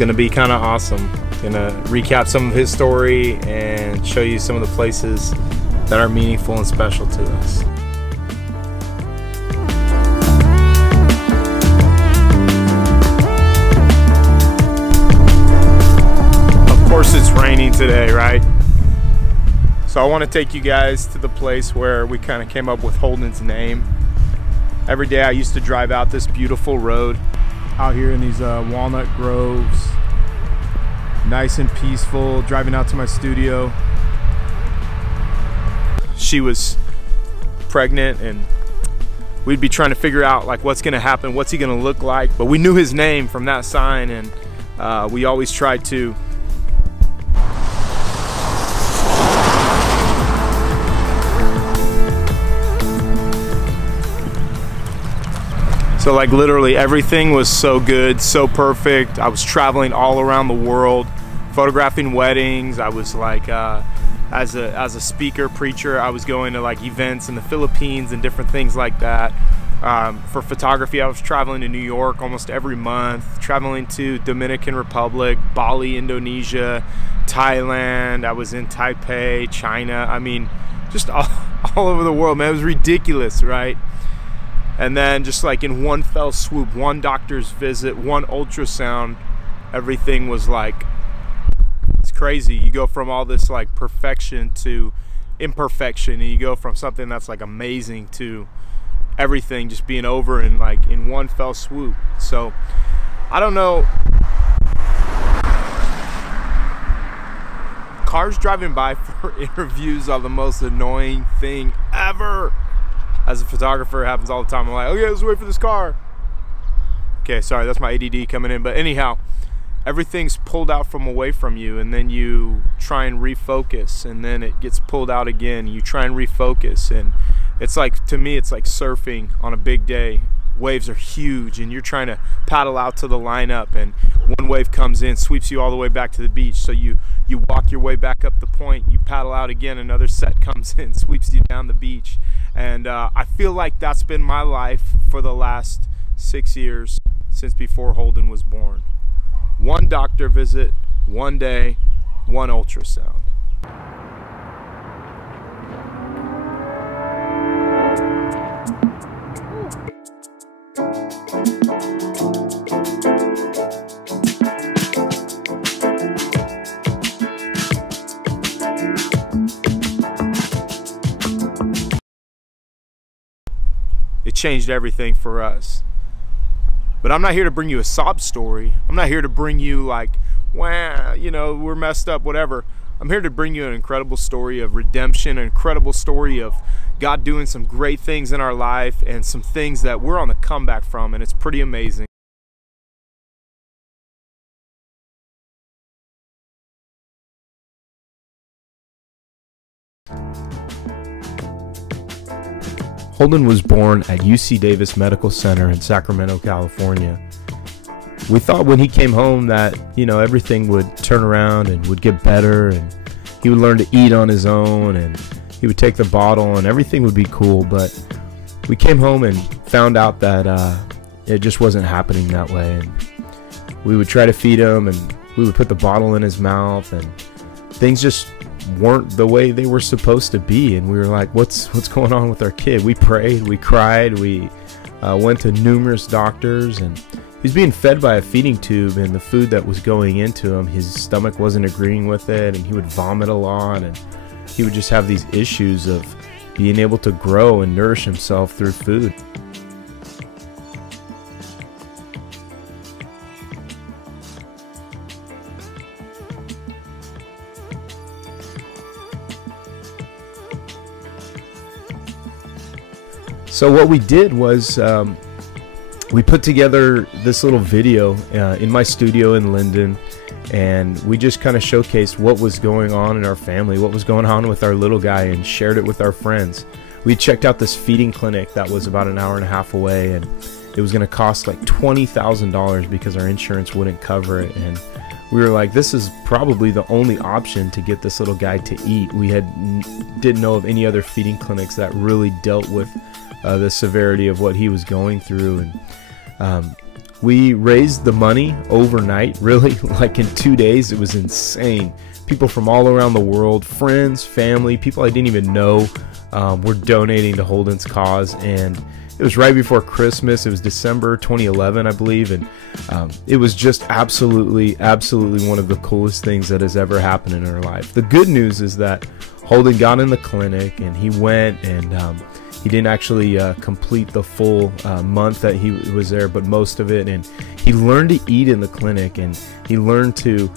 gonna be kind of awesome. Gonna recap some of his story and show you some of the places that are meaningful and special to us. Of course it's raining today, right? So I want to take you guys to the place where we kind of came up with Holden's name. Every day I used to drive out this beautiful road out here in these walnut groves, nice and peaceful, driving out to my studio. She was pregnant and we'd be trying to figure out like what's gonna happen, what's he gonna look like, but we knew his name from that sign, and we always tried to so like literally everything was so good, so perfect. I was traveling all around the world, photographing weddings. I was like, as a speaker, preacher, I was going to like events in the Philippines and different things like that. For photography, I was traveling to New York almost every month, traveling to Dominican Republic, Bali, Indonesia, Thailand. I was in Taipei, China. I mean, just all over the world, man. It was ridiculous, right? And then just like in one fell swoop, one doctor's visit, one ultrasound, everything was like, it's crazy. You go from all this like perfection to imperfection, and you go from something that's like amazing to everything just being over in like in one fell swoop. So I don't know, cars driving by for interviews are the most annoying thing ever. As a photographer, it happens all the time. I'm like, okay, let's wait for this car. Okay, sorry, that's my ADD coming in. But anyhow, everything's pulled out from away from you, and then you try and refocus, and then it gets pulled out again. You try and refocus, and it's like, to me, it's like surfing on a big day. Waves are huge, and you're trying to paddle out to the lineup, and one wave comes in, sweeps you all the way back to the beach. So you walk your way back up the point, you paddle out again, another set comes in, sweeps you down the beach. And I feel like that's been my life for the last 6 years since before Holden was born. One doctor visit, one day, one ultrasound. It changed everything for us. But I'm not here to bring you a sob story. I'm not here to bring you like, wow, you know, we're messed up, whatever. I'm here to bring you an incredible story of redemption, an incredible story of God doing some great things in our life, and some things that we're on the comeback from, and it's pretty amazing. Holden was born at UC Davis Medical Center in Sacramento, California. We thought when he came home that, you know, everything would turn around and would get better, and he would learn to eat on his own, and he would take the bottle, and everything would be cool. But we came home and found out that it just wasn't happening that way. And we would try to feed him, and we would put the bottle in his mouth, and things just weren't the way they were supposed to be. And we were like, what's going on with our kid? We prayed, we cried, we went to numerous doctors, and he was being fed by a feeding tube, and the food that was going into him, his stomach wasn't agreeing with it, and he would vomit a lot, and he would just have these issues of being able to grow and nourish himself through food. So what we did was we put together this little video in my studio in Linden, and we just kind of showcased what was going on in our family, what was going on with our little guy, and shared it with our friends. We checked out this feeding clinic that was about an hour and a half away, and it was going to cost like $20,000 because our insurance wouldn't cover it. And we were like, this is probably the only option to get this little guy to eat. We didn't know of any other feeding clinics that really dealt with the severity of what he was going through. And We raised the money overnight, really, like in 2 days. It was insane. People from all around the world, friends, family, people I didn't even know, were donating to Holden's cause. And it was right before Christmas. It was December 2011, I believe, and it was just absolutely one of the coolest things that has ever happened in our life. The good news is that Holden got in the clinic, and he went, and he didn't actually complete the full month that he was there, but most of it, and he learned to eat in the clinic, and he learned to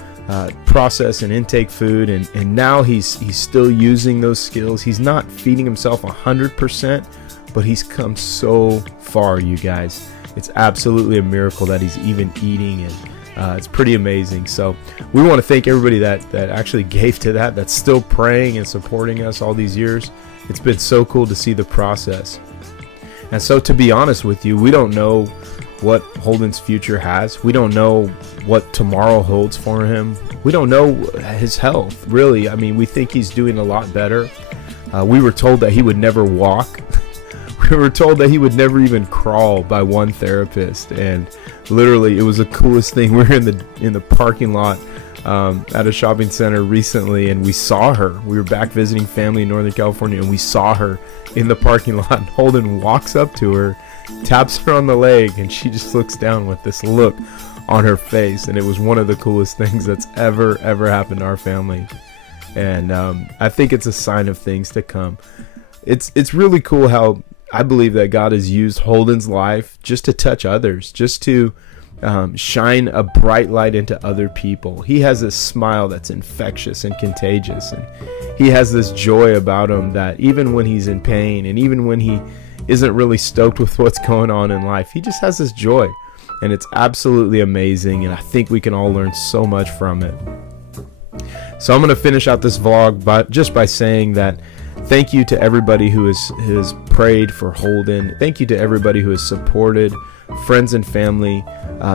process and intake food, and now he's still using those skills. He's not feeding himself 100%, but he's come so far, you guys. It's absolutely a miracle that he's even eating, and it's pretty amazing. So we want to thank everybody that actually gave to that, that's still praying and supporting us all these years. It's been so cool to see the process. And so, to be honest with you, we don't know what Holden's future has. We don't know what tomorrow holds for him. We don't know his health, really. I mean, we think he's doing a lot better. We were told that he would never walk. We were told that he would never even crawl by one therapist, and literally it was the coolest thing. We were in the parking lot at a shopping center recently, and we saw her. We were back visiting family in Northern California, and we saw her in the parking lot, and Holden walks up to her, taps her on the leg, and she just looks down with this look on her face. And it was one of the coolest things that's ever happened to our family, and I think it's a sign of things to come. It's really cool how I believe that God has used Holden's life just to touch others, just to shine a bright light into other people. He has this smile that's infectious and contagious, and he has this joy about him that even when he's in pain, and even when he isn't really stoked with what's going on in life, he just has this joy, and it's absolutely amazing, and I think we can all learn so much from it. So I'm going to finish out this vlog by saying that thank you to everybody who has prayed for Holden. Thank you to everybody who has supported, friends and family.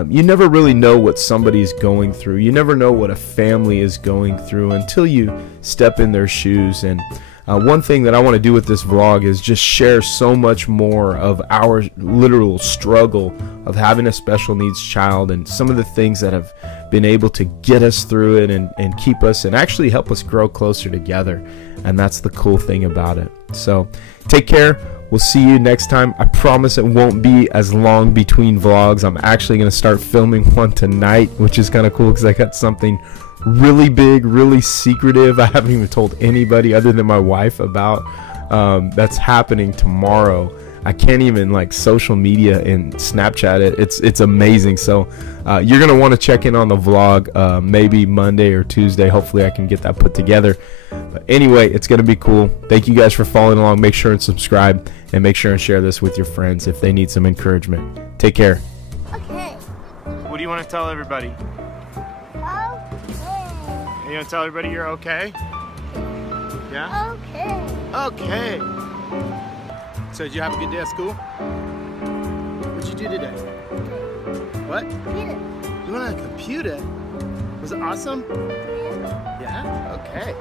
You never really know what somebody's going through. You never know what a family is going through until you step in their shoes. And one thing that I want to do with this vlog is just share so much more of our literal struggle of having a special needs child, and some of the things that have been able to get us through it and keep us and actually help us grow closer together. And that's the cool thing about it. So take care. We'll see you next time. I promise it won't be as long between vlogs. I'm actually going to start filming one tonight, which is kind of cool because I got something really big, really secretive I haven't even told anybody other than my wife about. That's happening tomorrow. I can't even like social media and Snapchat it. It's amazing. So you're gonna want to check in on the vlog maybe Monday or Tuesday. Hopefully I can get that put together. But anyway, it's gonna be cool. Thank you guys for following along. Make sure and subscribe, and make sure and share this with your friends if they need some encouragement. Take care. Okay. What do you want to tell everybody? You want to tell everybody you're okay? Yeah? Okay. Okay. So did you have a good day at school? What'd you do today? What? Computer. You went on a computer? Was it awesome? Yeah? Okay.